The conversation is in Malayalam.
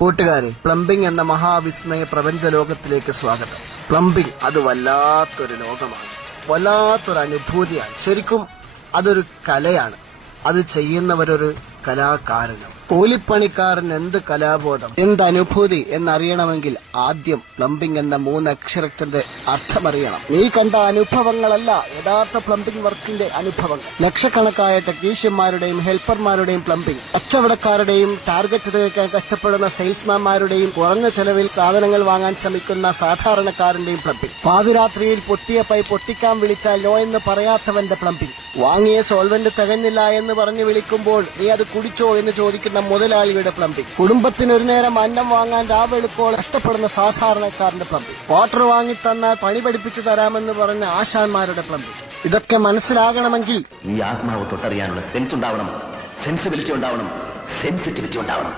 കൂട്ടുകാരെ, പ്ലംബിംഗ് എന്ന മഹാവിസ്മയ പ്രപഞ്ച ലോകത്തിലേക്ക് സ്വാഗതം. പ്ലംബിംഗ് അത് വല്ലാത്തൊരു ലോകമാണ്, വല്ലാത്തൊരു അനുഭൂതിയാണ്. ശരിക്കും അതൊരു കലയാണ്. അത് ചെയ്യുന്നവരൊരു കലാകാരനും. കൂലിപ്പണിക്കാരൻ എന്ത് കലാബോധം, എന്ത് അനുഭൂതി എന്നറിയണമെങ്കിൽ ആദ്യം പ്ലംബിംഗ് എന്ന 3 അക്ഷരത്തിന്റെ അർത്ഥമറിയണം. നീ കണ്ട അനുഭവങ്ങളല്ല യഥാർത്ഥ പ്ലംബിംഗ് വർക്കിന്റെ അനുഭവങ്ങൾ. ലക്ഷക്കണക്കായ ടെക്നീഷ്യന്മാരുടെയും ഹെൽപ്പർമാരുടെയും പ്ലംബിംഗ്, കച്ചവടക്കാരുടെയും ടാർഗറ്റ് തികക്കാൻ കഷ്ടപ്പെടുന്ന സെയിൽസ്മാൻമാരുടെയും കുറഞ്ഞ ചെലവിൽ സാധനങ്ങൾ വാങ്ങാൻ ശ്രമിക്കുന്ന സാധാരണക്കാരന്റെയും പ്ലംബിംഗ്, പാതിരാത്രിയിൽ പൊട്ടിയ പൈപ്പ് പൊട്ടിക്കാൻ വിളിച്ചാൽ നോ എന്ന് പറയാത്തവന്റെ പ്ലംബിംഗ്, വാങ്ങിയ സോൾവെന്റ് തികഞ്ഞില്ല എന്ന് പറഞ്ഞ് വിളിക്കുമ്പോൾ നീ അത് കുടിച്ചോ എന്ന് ചോദിക്കുന്ന മുതലാളിയുടെ പ്ലംബിംഗ്, കുടുംബത്തിന് ഒരു നേരം അന്നം വാങ്ങാൻ രാവെളുക്കോളം കഷ്ടപ്പെടുന്ന സാധാരണക്കാരന്റെ പ്ലംബിംഗ്, വാട്ടർ വാങ്ങി തന്നാൽ പണി പഠിപ്പിച്ചു തരാമെന്ന് പറഞ്ഞ ആശാന്മാരുടെ പ്ലംബിംഗ്. ഇതൊക്കെ മനസ്സിലാകണമെങ്കിൽ ഈ ആത്മാവ് തൊട്ടറിയാനുള്ള സെൻസ് ഉണ്ടാവണം, സെൻസിബിലിറ്റി ഉണ്ടാവണം, സെൻസിറ്റിവിറ്റി ഉണ്ടാവണം.